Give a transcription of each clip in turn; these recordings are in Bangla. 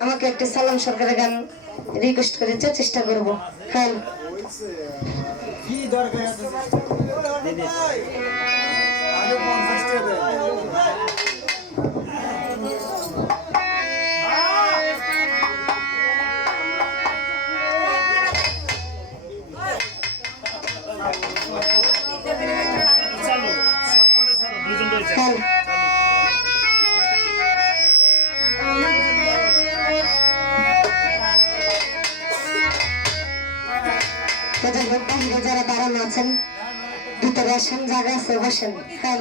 আমাকে একটা সালাম সরকারের গান রিকোয়েস্ট করে চেষ্টা করব। হ্যাঁ। কি দরকার দর্শন জায়গা আছে বসেন। তাই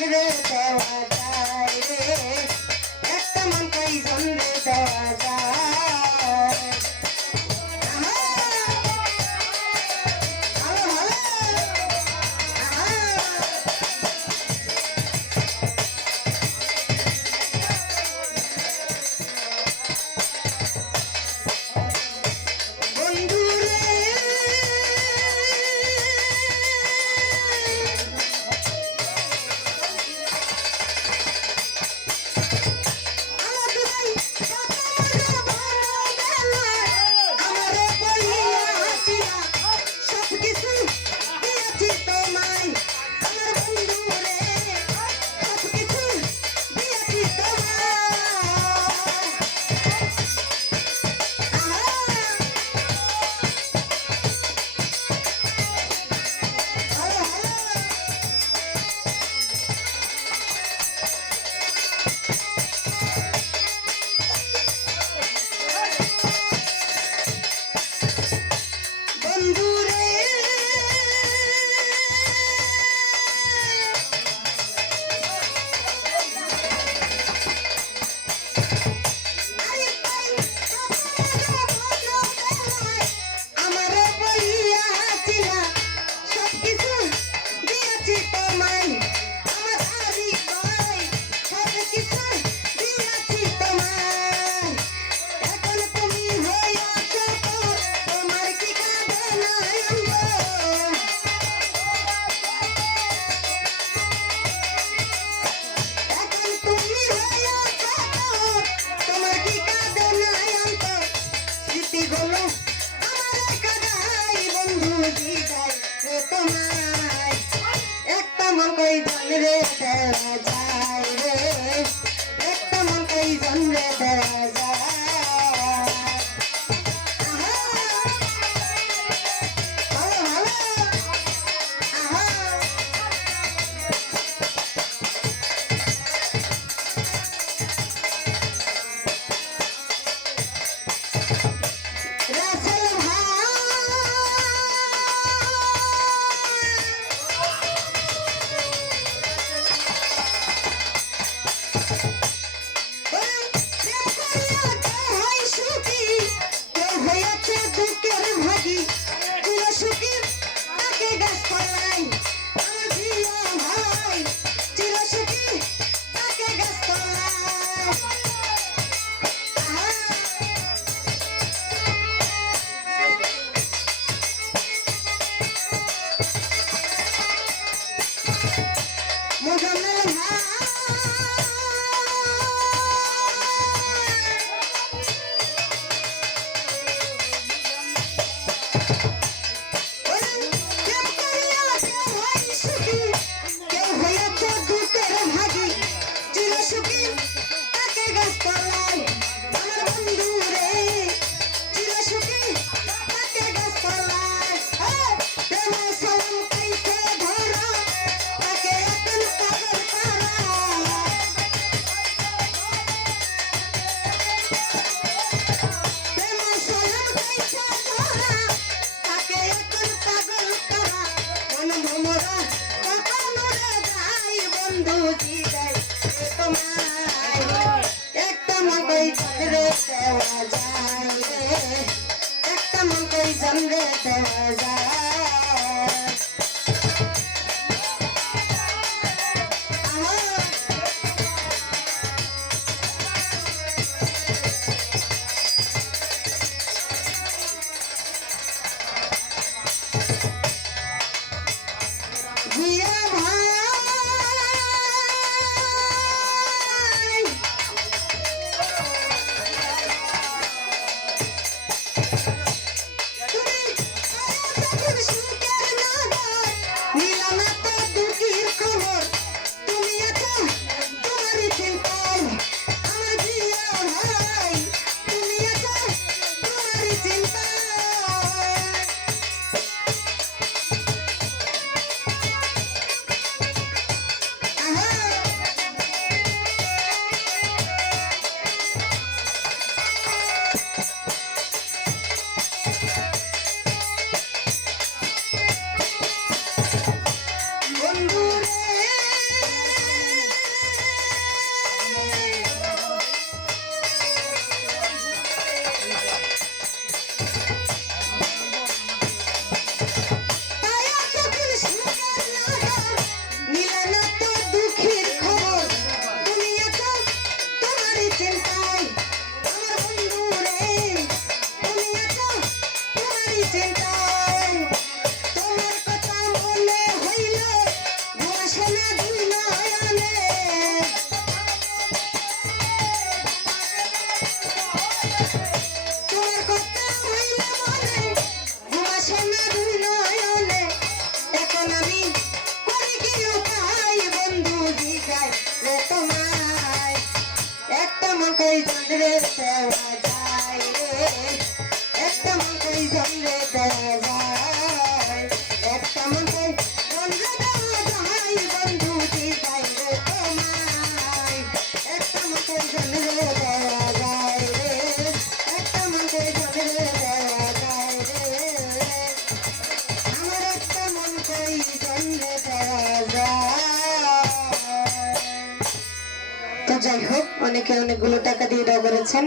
কইজনরে দেওয়া Ei, আমাকে অনেকগুলো টাকা দিয়ে দেওয়া করেছেন।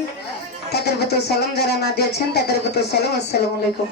তাদের প্রতি সালাম যারা না দিয়েছেন, তাদের প্রতি সালাম, আসসালামু আলাইকুম।